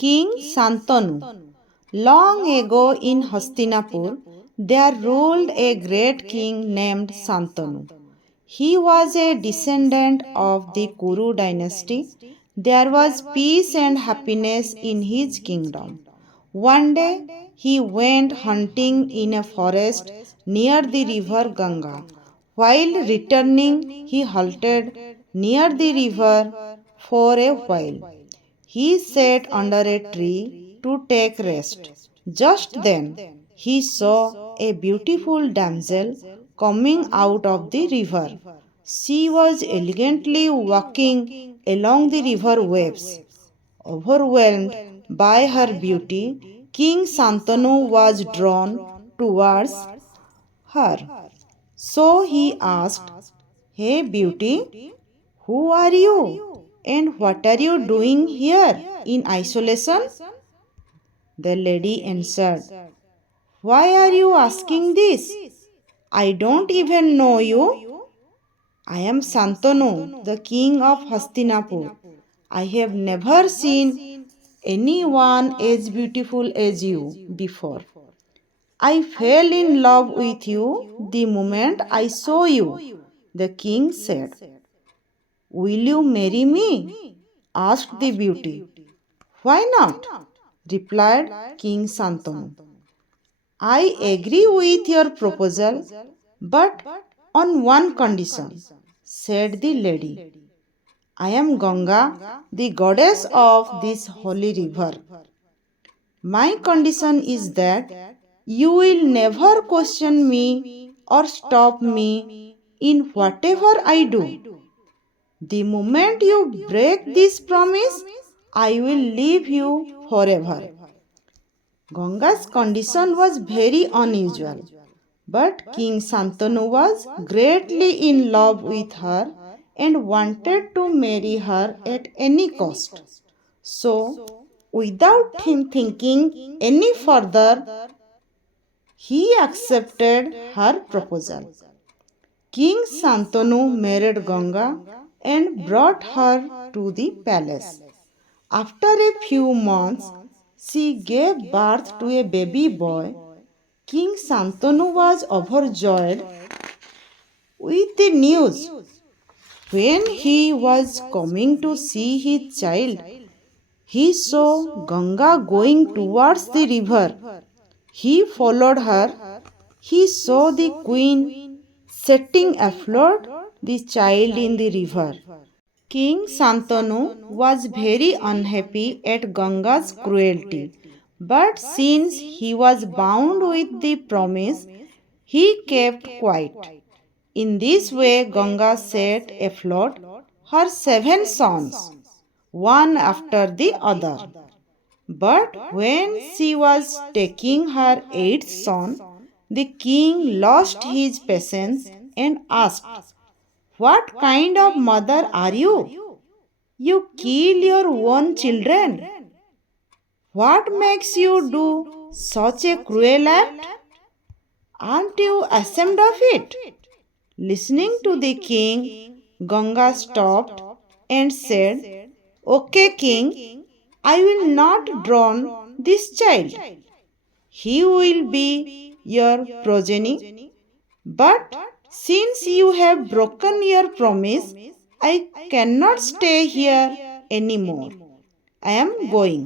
King Santanu. Long ago in Hastinapur, there ruled a great king named Santanu. He was a descendant of the Kuru dynasty. There was peace and happiness in his kingdom. One day, he went hunting in a forest near the river Ganga. While returning, he halted near the river for a while. He sat under a tree to take rest. Just then, he saw a beautiful damsel coming out of the river. She was elegantly walking along the river waves. Overwhelmed by her beauty, King Santanu was drawn towards her. So he asked, "Hey beauty, who are you? And what are you doing here in isolation?" The lady answered, "Why are you asking this? I don't even know you. I am Santanu, the king of Hastinapur. I have never seen anyone as beautiful as you before. I fell in love with you the moment I saw you." The king said. "Will you marry me?" asked the beauty. "Why not?" replied King Santanu. "I agree with your proposal, but on one condition," said the lady. "I am Ganga, the goddess of this holy river. My condition is that you will never question me or stop me in whatever I do. The moment you break this promise, I will leave you forever." Ganga's condition was very unusual, but King Santanu was greatly in love with her and wanted to marry her at any cost. So, without him thinking any further, he accepted her proposal. King Santanu married Ganga and brought her to the palace. After a few months, she gave birth to a baby boy. King Santanu was overjoyed with the news. When he was coming to see his child, he saw Ganga going towards the river. He followed her. He saw the queen setting afloat the child in the river. King Santanu was very unhappy at Ganga's cruelty, but since he was bound with the promise, he kept quiet. In this way, Ganga set afloat her 7 sons, one after the other. But when she was taking her 8th son, the king lost his patience and asked, "What kind of mother are you? You kill your own children. What makes you do such a cruel act? Aren't you ashamed of it?" Listening to the king, Ganga stopped and said, "Okay, king, I will not drown this child. He will be your progeny. But since you have broken your promise, I cannot stay here anymore. I am going."